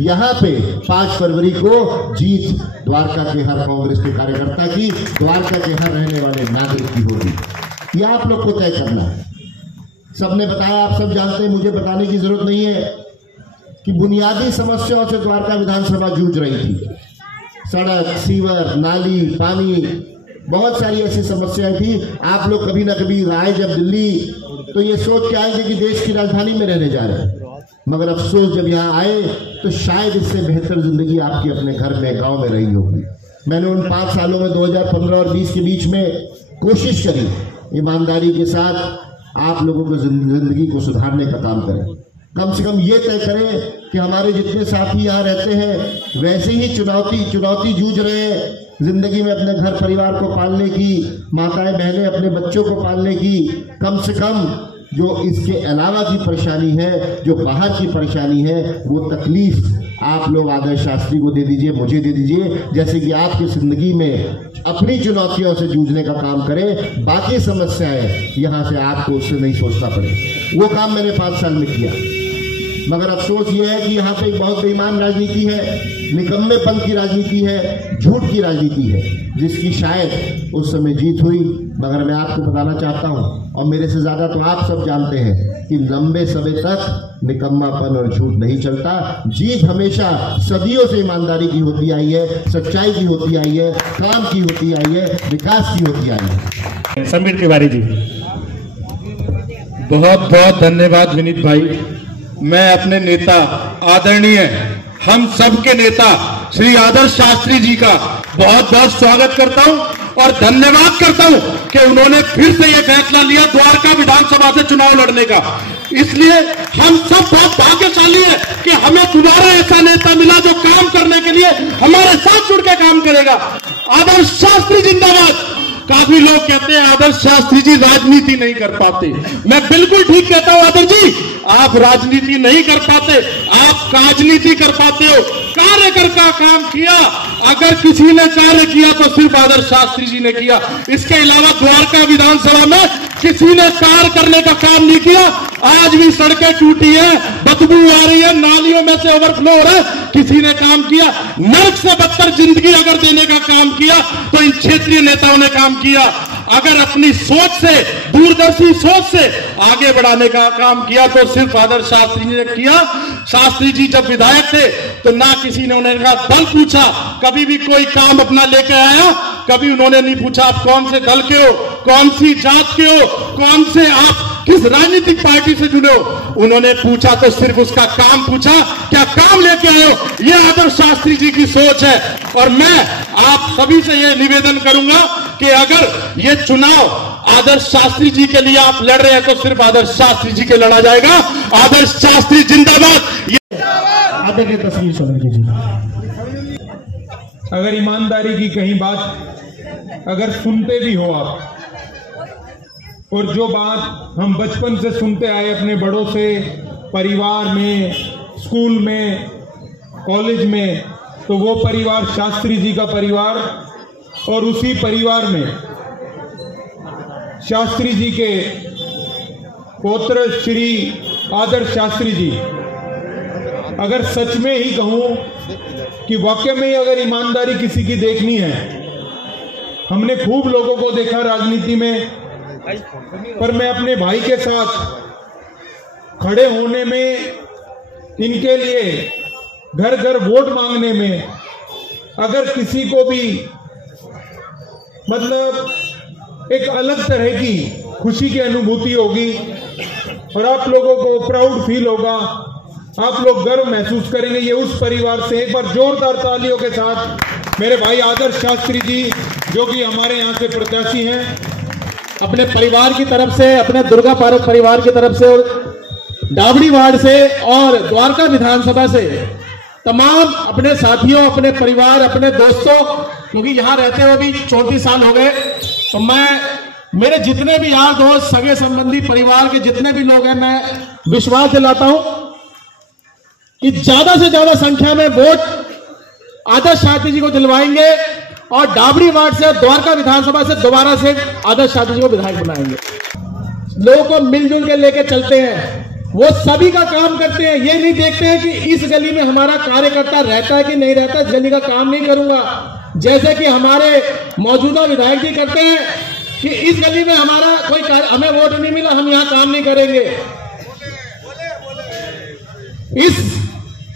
यहाँ पे 5 फरवरी को जीत द्वारका के हर कांग्रेस के कार्यकर्ता की, द्वारका के हर रहने वाले नागरिक की होगी। यह आप लोग को तय करना है। सबने बताया, आप सब जानते हैं, मुझे बताने की जरूरत नहीं है कि बुनियादी समस्याओं से द्वारका विधानसभा जूझ रही थी। सड़क, सीवर, नाली, पानी, बहुत सारी ऐसी समस्याएं थी। आप लोग कभी ना कभी आए जब दिल्ली तो ये सोच के आएंगे कि देश की राजधानी में रहने जा रहे हैं, मगर अफसोस जब यहाँ आए तो शायद इससे बेहतर जिंदगी आपकी अपने घर में, गांव में रही होगी। मैंने उन 5 सालों में 2015 और 20 के बीच में कोशिश करी ईमानदारी के साथ आप लोगों को जिंदगी को सुधारने का काम करें। कम से कम ये तय करें कि हमारे जितने साथी यहाँ रहते हैं वैसे ही चुनौती जूझ रहे हैं जिंदगी में, अपने घर परिवार को पालने की, माताएं बहनें अपने बच्चों को पालने की। कम से कम जो इसके अलावा की परेशानी है, जो बाहर की परेशानी है, वो तकलीफ आप लोग आदर्श शास्त्री को दे दीजिए, मुझे दे दीजिए, जैसे कि आपकी जिंदगी में अपनी चुनौतियों से जूझने का काम करें। बाकी समस्याएं यहाँ से आपको उससे नहीं सोचना पड़े। वो काम मैंने 5 साल में किया, मगर अफसोस ये है कि यहाँ पे एक बहुत बेईमान राजनीति है, निकम्मेपन की राजनीति है, झूठ की राजनीति है, जिसकी शायद उस समय जीत हुई। मगर मैं आपको बताना चाहता हूँ, और मेरे से ज्यादा तो आप सब जानते हैं कि लंबे समय तक निकम्मापन और झूठ नहीं चलता। जीत हमेशा सदियों से ईमानदारी की होती आई है, सच्चाई की होती आई है, काम की होती आई है, विकास की होती आई है। समीर तिवारी जी, बहुत बहुत धन्यवाद विनीत भाई। मैं अपने नेता, आदरणीय हम सबके नेता श्री आदर्श शास्त्री जी का बहुत बहुत स्वागत करता हूं और धन्यवाद करता हूं कि उन्होंने फिर से यह फैसला लिया द्वारका विधानसभा से चुनाव लड़ने का। इसलिए हम सब बहुत भाग्यशाली है कि हमें दोबारा ऐसा नेता मिला जो काम करने के लिए हमारे साथ जुड़ के काम करेगा। आदर्श शास्त्री जिंदाबाद। काफी लोग कहते हैं आदर्श शास्त्री जी राजनीति नहीं कर पाते। मैं बिल्कुल ठीक कहता हूं आदर्श जी, आप राजनीति नहीं कर पाते, आप राजनीति कर पाते हो। कार्य कर का काम किया, अगर किसी ने कार्य किया तो सिर्फ आदर्श शास्त्री जी ने किया। इसके अलावा द्वारका विधानसभा में किसी ने कार्य करने का काम नहीं किया। आज भी सड़कें टूटी है, बदबू आ रही है, नालियों में से ओवरफ्लो हो रहा है, किसी ने काम किया। नर्क से बदतर जिंदगी अगर देने का काम किया तो इन क्षेत्रीय नेताओं ने काम किया। अगर अपनी सोच से, दूरदर्शी सोच से आगे बढ़ाने का काम किया तो सिर्फ आदर्श शास्त्री जी ने किया। शास्त्री जी जब विधायक थे तो ना किसी ने उन्हें दल पूछा, कभी भी कोई काम अपना लेके आया, कभी उन्होंने नहीं पूछा आप कौन से दल के हो, कौन सी जात के हो, कौन से आप किस राजनीतिक पार्टी से जुड़े हो। उन्होंने पूछा तो सिर्फ उसका काम पूछा, क्या काम लेके आए हो। यह आदर्श शास्त्री जी की सोच है। और मैं आप सभी से यह निवेदन करूंगा कि अगर ये चुनाव आदर्श शास्त्री जी के लिए आप लड़ रहे हैं तो सिर्फ आदर्श शास्त्री जी के लड़ा जाएगा। आदर्श शास्त्री जिंदाबाद। आगे की तस्वीर चलेगी जी। अगर ईमानदारी की कहीं बात अगर सुनते भी हो आप, और जो बात हम बचपन से सुनते आए अपने बड़ों से, परिवार में, स्कूल में, कॉलेज में, तो वो परिवार शास्त्री जी का परिवार, और उसी परिवार में शास्त्री जी के पौत्र श्री आदर्श शास्त्री जी, अगर सच में ही कहूं कि वाकई में अगर ईमानदारी किसी की देखनी है, हमने खूब लोगों को देखा राजनीति में, पर मैं अपने भाई के साथ खड़े होने में, इनके लिए घर घर वोट मांगने में, अगर किसी को भी मतलब एक अलग तरह की खुशी की अनुभूति होगी और आप लोगों को प्राउड फील होगा, आप लोग गर्व महसूस करेंगे। ये उस परिवार से एक बार जोरदार तालियों के साथ मेरे भाई आदर्श शास्त्री जी, जो कि हमारे यहाँ से प्रत्याशी हैं, अपने परिवार की तरफ से, अपने दुर्गा पारक परिवार की तरफ से और डाबड़ी वार्ड से और द्वारका विधानसभा से तमाम अपने साथियों, अपने परिवार, अपने दोस्तों, क्योंकि यहाँ रहते हुए भी 34 साल हो गए, तो मैं मेरे जितने भी यार दोस्त, सगे संबंधी, परिवार के जितने भी लोग हैं, मैं विश्वास दिलाता हूं कि ज्यादा से ज्यादा संख्या में वोट आदर्श शास्त्री जी को दिलवाएंगे और डाबड़ी वार्ड से, द्वारका विधानसभा से दोबारा से आदर्श शास्त्री जी को विधायक बनाएंगे। लोगों को मिलजुल के लेके चलते हैं। वो सभी का काम करते हैं। ये नहीं देखते हैं कि इस गली में हमारा कार्यकर्ता रहता है कि नहीं रहता, इस गली का काम नहीं करूंगा। जैसे कि हमारे मौजूदा विधायक जी करते हैं कि इस गली में हमारा कोई हमें वोट नहीं मिला, हम यहां काम नहीं करेंगे। इस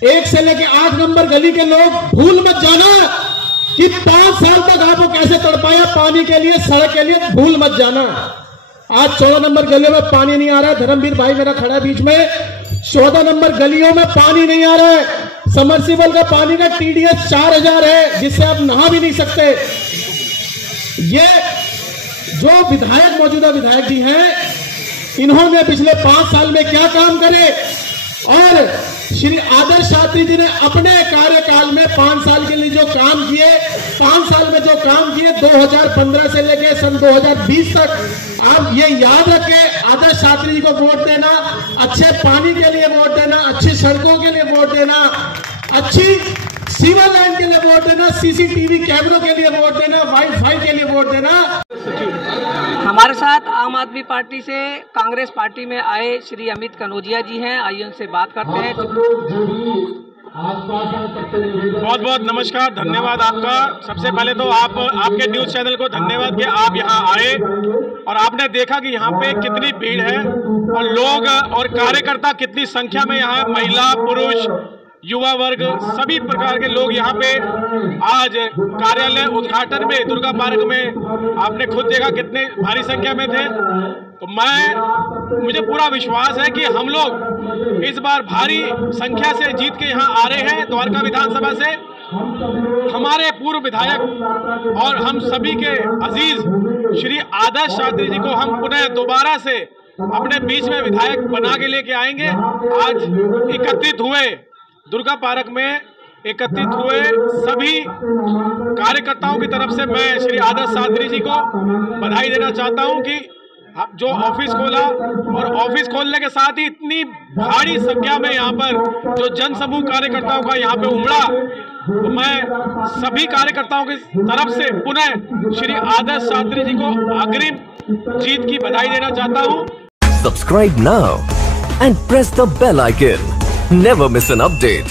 1 से लेके 8 नंबर गली के लोग भूल मत जाना कि 5 साल तक आपको कैसे तड़पाया पानी के लिए, सड़क के लिए, भूल मत जाना। आज 14 नंबर गलियों में पानी नहीं आ रहा है। धर्मवीर भाई मेरा खड़ा है बीच में। 14 नंबर गलियों में पानी नहीं आ रहा है। समरसीबल का पानी का TDS 4000 है, जिससे आप नहा भी नहीं सकते। ये जो विधायक मौजूदा विधायक जी हैं, इन्होंने पिछले 5 साल में क्या काम करे, और श्री आदर्श शास्त्री जी ने अपने कार्यकाल में 5 साल के लिए जो काम किए, 5 साल में जो काम किए 2015 से लेकर सन 2020 तक, आप ये याद रखें, आदर्श शास्त्री जी को वोट देना, अच्छे पानी के लिए वोट देना, अच्छी सड़कों के लिए वोट देना, अच्छी सीवर लाइन के लिए वोट देना, CCTV कैमरों के लिए वोट देना, वाईफाई के लिए वोट देना। हमारे साथ आम आदमी पार्टी से कांग्रेस पार्टी में आए श्री अमित कनौजिया जी हैं, आइए उनसे बात करते हैं। बहुत बहुत नमस्कार, धन्यवाद आपका। सबसे पहले तो आपके न्यूज चैनल को धन्यवाद कि आप यहाँ आए और आपने देखा कि यहाँ पे कितनी भीड़ है और लोग और कार्यकर्ता कितनी संख्या में यहाँ, महिला पुरुष युवा वर्ग सभी प्रकार के लोग यहाँ पे आज कार्यालय उद्घाटन में दुर्गा पार्क में आपने खुद देखा कितने भारी संख्या में थे। तो मुझे पूरा विश्वास है कि हम लोग इस बार भारी संख्या से जीत के यहाँ आ रहे हैं द्वारका विधानसभा से। हमारे पूर्व विधायक और हम सभी के अजीज श्री आदर्श शास्त्री जी को हम पुनः दोबारा से अपने बीच में विधायक बना के लेके आएंगे। आज एकत्रित हुए दुर्गा पार्क में एकत्रित हुए सभी कार्यकर्ताओं की तरफ से मैं श्री आदर्श शास्त्री जी को बधाई देना चाहता हूं कि जो ऑफिस खोला और ऑफिस खोलने के साथ ही इतनी भारी संख्या में यहाँ पर जो जनसमूह कार्यकर्ताओं का यहाँ पे उमड़ा, तो मैं सभी कार्यकर्ताओं की तरफ से पुनः श्री आदर्श शास्त्री जी को अग्रिम जीत की बधाई देना चाहता हूँ। Subscribe now and press the bell icon. Never miss an update.